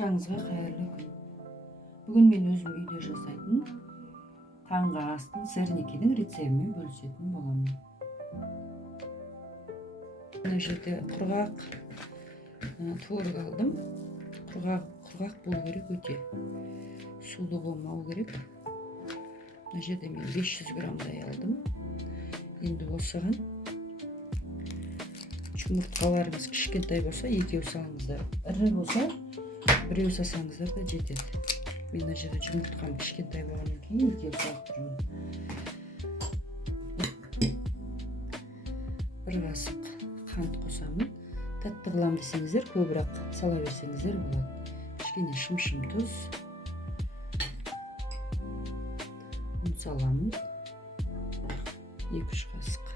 Баршаңызға қайырлы күн. Бүгін мен өзім үйде жасайтын таңғы астың сырникидің рецебімен бөлісетін боламын. Мына жерде құрғақ творог алдым. Құрғақ болу керек, өте сулы болмау керек. Мына жерде мен 500 граммдай алдым. Енді осыған жұмыртқаларыңыз кішкентай болса, екеу салыңыздар. Ірі болса, біреу салсаңыздар да жетеді. Мен мына жерде жұмыртқам кішкентай болғаннан кейін екеу салып тұрмын. Бір қасық қант қосамын. Тәтті қылам десеңіздер, көбірек сала берсеңіздер болады. Кішкене шым тұз. Ұн саламын. 2-3 қасық.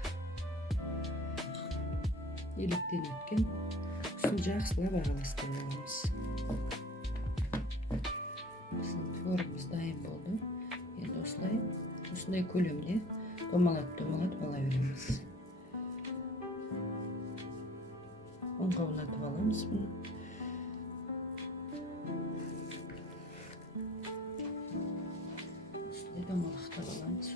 Електен өткен үстін жақсылап араластырып аламыз. Біздің творогымыз дайын болды. Енді осындай көлемде домалап ала береміз. Ұнға ұнатып аламыз бұны. Осындай домалақтап аламыз.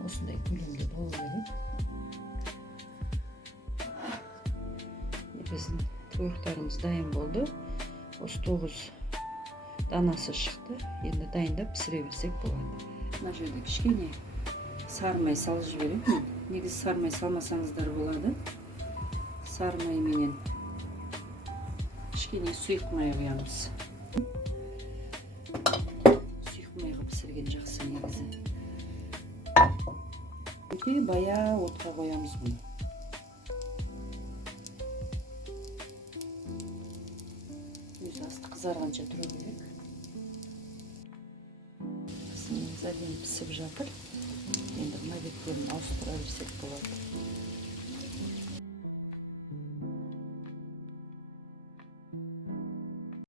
Осындай көлемде болу керек. Біздің творогтарымыз дайын болды. Осы 9 данасы шықты. Енді дайындап пісіре берсек болады. Мына жерде кішкене сары май салып жіберемін. Негізі сары май салмасаңыздар болады. Сары май менен кішкене сұйық май құямыз. Сұйық майға пісірген жақсы негізі. Бая отқа қоямыз бұны. Өзі асты қызарғанша тұру керек. Қысымыз әдемі пісіп жатыр. Енді мына беттерін ауыстыра берсек болады.